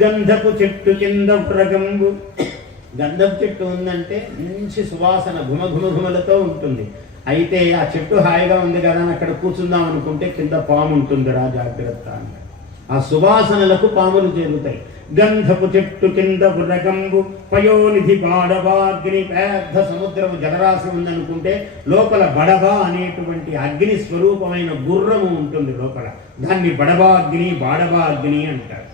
గంధపు చెట్టు కింద వ్రగంబు. గంధపు చెట్టు ఉందంటే మంచి సువాసన ఘుమఘుమఘుమలతో ఉంటుంది. అయితే ఆ చెట్టు హాయిగా ఉంది కదా అని అక్కడ కూర్చుందాం అనుకుంటే కింద పాము ఉంటుందిరా జాగ్రత్త అన్న. ఆ సువాసనలకు పాములు చేరుతాయి. గంధపు చెట్టు కింద వ్రగంబు పయోనిధి బాడవాగ్ని. పెద్ద సముద్రము జలరాశి ఉందనుకుంటే లోపల బడబ అనేటువంటి అగ్ని స్వరూపమైన గుర్రము ఉంటుంది లోపల. దాన్ని బడబాగ్ని బాడబాగ్ని అంటారు.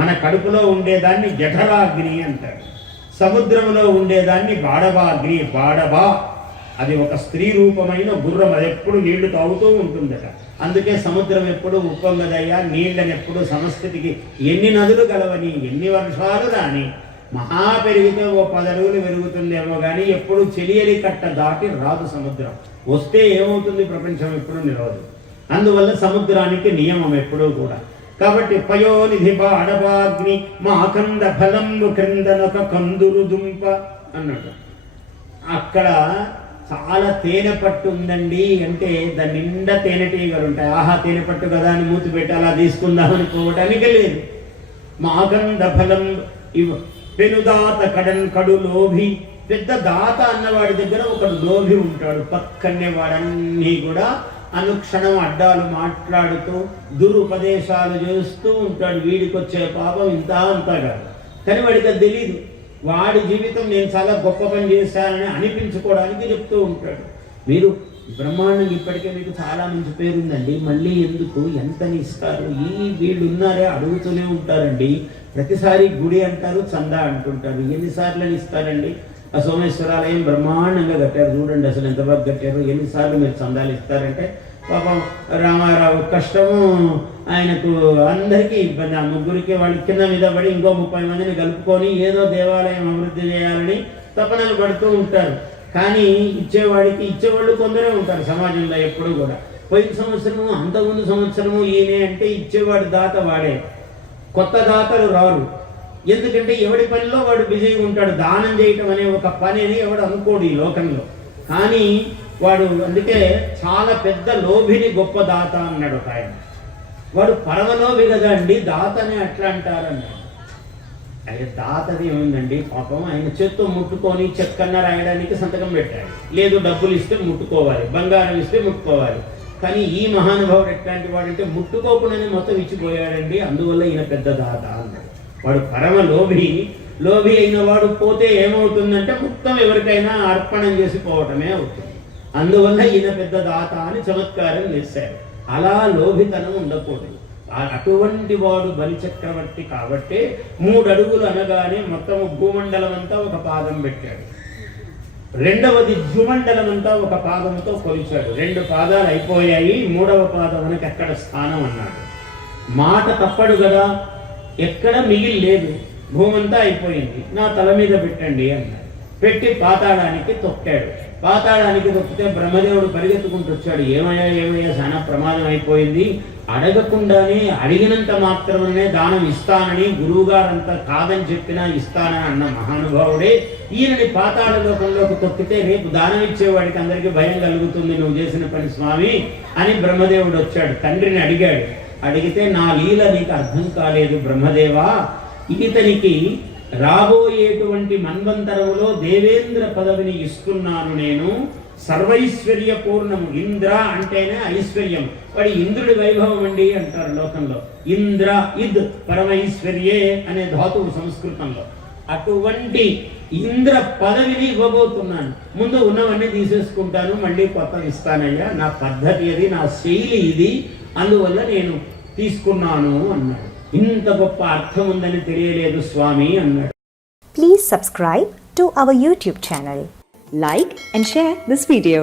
మన కడుపులో ఉండేదాన్ని జఠరాగ్ని అంటారు. సముద్రంలో ఉండేదాన్ని బాడబాగ్ని. బాడబా అది ఒక స్త్రీ రూపమైన గుర్రం. అది ఎప్పుడు నీళ్లు తాగుతూ ఉంటుందట. అందుకే సముద్రం ఎప్పుడు ఉప్పొంగదయ్యా, నీళ్ళని ఎప్పుడు సమస్థితికి. ఎన్ని నదులు గలవని, ఎన్ని వర్షాలు రాని, మహా పెరిగితే ఓ 10 అడుగులు పెరుగుతుందేమో కానీ ఎప్పుడు చెలియలి కట్ట దాటి రాదు సముద్రం. వస్తే ఏమవుతుంది, ప్రపంచం ఎప్పుడు నిలవదు. అందువల్ల సముద్రానికి నియమం ఎప్పుడూ కూడా. కాబట్టి పయోనిధి బాడవాగ్ని మాకంద ఫలంబు క్రిందనొక కందురు దుంప అన్నాడు. అక్కడ చాలా తేనె పట్టు ఉందండి అంటే దాని నిండా తేనెటీగలు ఉంటాయి. ఆహా తేనె పట్టు కదా అని మూతి పెట్టి అలా తీసుకుందాం అనుకోవటానికి లేదు. మాగంధ ఫలం ఇవ పెనుదాత కడన్ కడు లోభి. పెద్ద దాత అన్నవాడి దగ్గర ఒకడు లోభి ఉంటాడు. పక్కనే వాడన్నీ కూడా అనుక్షణం అడ్డాలు మాట్లాడుతూ దురుపదేశాలు చేస్తూ ఉంటాడు. వీడికి వచ్చే పాపం ఇంత అంతా కాదు, కానీ వాడికి అది తెలీదు. వాడి జీవితం నేను చాలా గొప్ప పని చేశానని అనిపించుకోవడానికి చెప్తూ ఉంటాడు. మీరు బ్రహ్మాండం ఇప్పటికే మీకు చాలా మంచి పేరుందండి, మళ్ళీ ఎందుకు, ఎంతని ఇస్తారు, వీళ్ళు ఉన్నారే అడుగుతూనే ఉంటారండి. ప్రతిసారి గుడి అంటారు, చందా అంటుంటారు. ఎన్నిసార్లు అని ఇస్తారండి? ఆ సోమేశ్వరాలయం బ్రహ్మాండంగా కట్టారు, చూడండి అసలు ఎంత బాగా కట్టారు. ఎన్నిసార్లు మీరు చందాలు ఇస్తారంటే పాపం రామారావు కష్టము ఆయనకు అందరికీ ఇబ్బంది. ఆ ముగ్గురికి వాళ్ళు కింద మీద పడి ఇంకో 30 మందిని కలుపుకొని ఏదో దేవాలయం అభివృద్ధి చేయాలని తపనలు పడుతూ ఉంటారు. కానీ ఇచ్చేవాళ్ళు కొందరే ఉంటారు సమాజంలో ఎప్పుడూ కూడా. పోయిన సంవత్సరము అంతకుముందు సంవత్సరము ఈయనే అంటే ఇచ్చేవాడు దాత వాడే. కొత్త దాతలు రారు. ఎందుకంటే ఎవడి పనిలో వాడు బిజీగా ఉంటాడు. దానం చేయటం అనే ఒక పని అని ఎవడు అనుకోడు ఈ లోకంలో. కానీ వాడు అందుకే చాలా పెద్ద లోభిని గొప్ప దాత అన్నాడు ఒక ఆయన. వాడు పరమలోభి కదా అండి, దాతని అట్లా అంటారన్నాడు. అదే దాతది ఏముందండి, పాపం ఆయన చేత్తో ముట్టుకొని చెక్కన్న రాయడానికి సంతకం పెట్టాడు. లేదు డబ్బులు ఇస్తే ముట్టుకోవాలి, బంగారం ఇస్తే ముట్టుకోవాలి. కానీ ఈ మహానుభావుడు ఎట్లాంటి వాడంటే ముట్టుకోకుండానే మొత్తం ఇచ్చిపోయాడండి. అందువల్ల ఈయన పెద్ద దాత అన్నాడు. వాడు పరమ లోభి అయిన వాడు పోతే ఏమవుతుందంటే మొత్తం ఎవరికైనా అర్పణం చేసి పోవటమే అవుతుంది. అందువల్ల ఈయన పెద్ద దాత అని చమత్కారం చేశారు. అలా లోభితనం ఉండకూడదు. అటువంటి వాడు బలిచక్రవర్తి కాబట్టి 3 అడుగులు అనగానే మొత్తం భూమండలం అంతా ఒక పాదం పెట్టాడు. రెండవది ద్యుమండలం అంతా ఒక పాదంతో కొలిచాడు. 2 పాదాలు అయిపోయాయి, 3వ పాదమునకి ఎక్కడ స్థానం అన్నాడు. మాట తప్పడు కదా, ఎక్కడ మిగిలి లేదు, భూమంతా అయిపోయింది, నా తల మీద పెట్టండి అన్నాడు. పెట్టి పాతాళానికి తొక్కాడు. పాతాళానికి తొక్కితే బ్రహ్మదేవుడు పరిగెత్తుకుంటూ వచ్చాడు. ఏమయ్యా చాలా ప్రమాదం అయిపోయింది, అడగకుండానే అడిగినంత మాత్రమే దానం ఇస్తానని గురువుగారంతా కాదని చెప్పినా ఇస్తానని అన్న మహానుభావుడే ఈయనని పాతాళ లోకంలోకి తొక్కితే రేపు దానం ఇచ్చేవాడికి అందరికీ భయం కలుగుతుంది, నువ్వు చేసిన పని స్వామి అని బ్రహ్మదేవుడు వచ్చాడు. తండ్రిని అడిగాడు. అడిగితే నా లీల నీకు అర్థం కాలేదు బ్రహ్మదేవా, ఇతనికి రాబోయేటువంటి మన్వంతరములో దేవేంద్ర పదవిని ఇస్తున్నాను నేను. సర్వైశ్వర్య పూర్ణము. ఇంద్ర అంటేనే ఐశ్వర్యం. వాడి ఇంద్రుడి వైభవం అండి అంటారు లోకంలో. ఇంద్ర ఇద్ పరమైశ్వర్యే అనే ధాతువు సంస్కృతంలో. అటువంటి ఇంద్ర పదవిని ఇవ్వబోతున్నాను. ముందు ఉన్నవన్నీ తీసేసుకుంటాను, మళ్ళీ కొత్త ఇస్తానయ్యా. నా పద్ధతి అది, నా శైలి ఇది, అందువల్ల నేను తీసుకున్నాను అన్నాడు. ఇంత గొప్ప అర్థం ఉందని తెలియలేదు స్వామి అన్నాడు. Please subscribe to our YouTube channel. Like and share this video.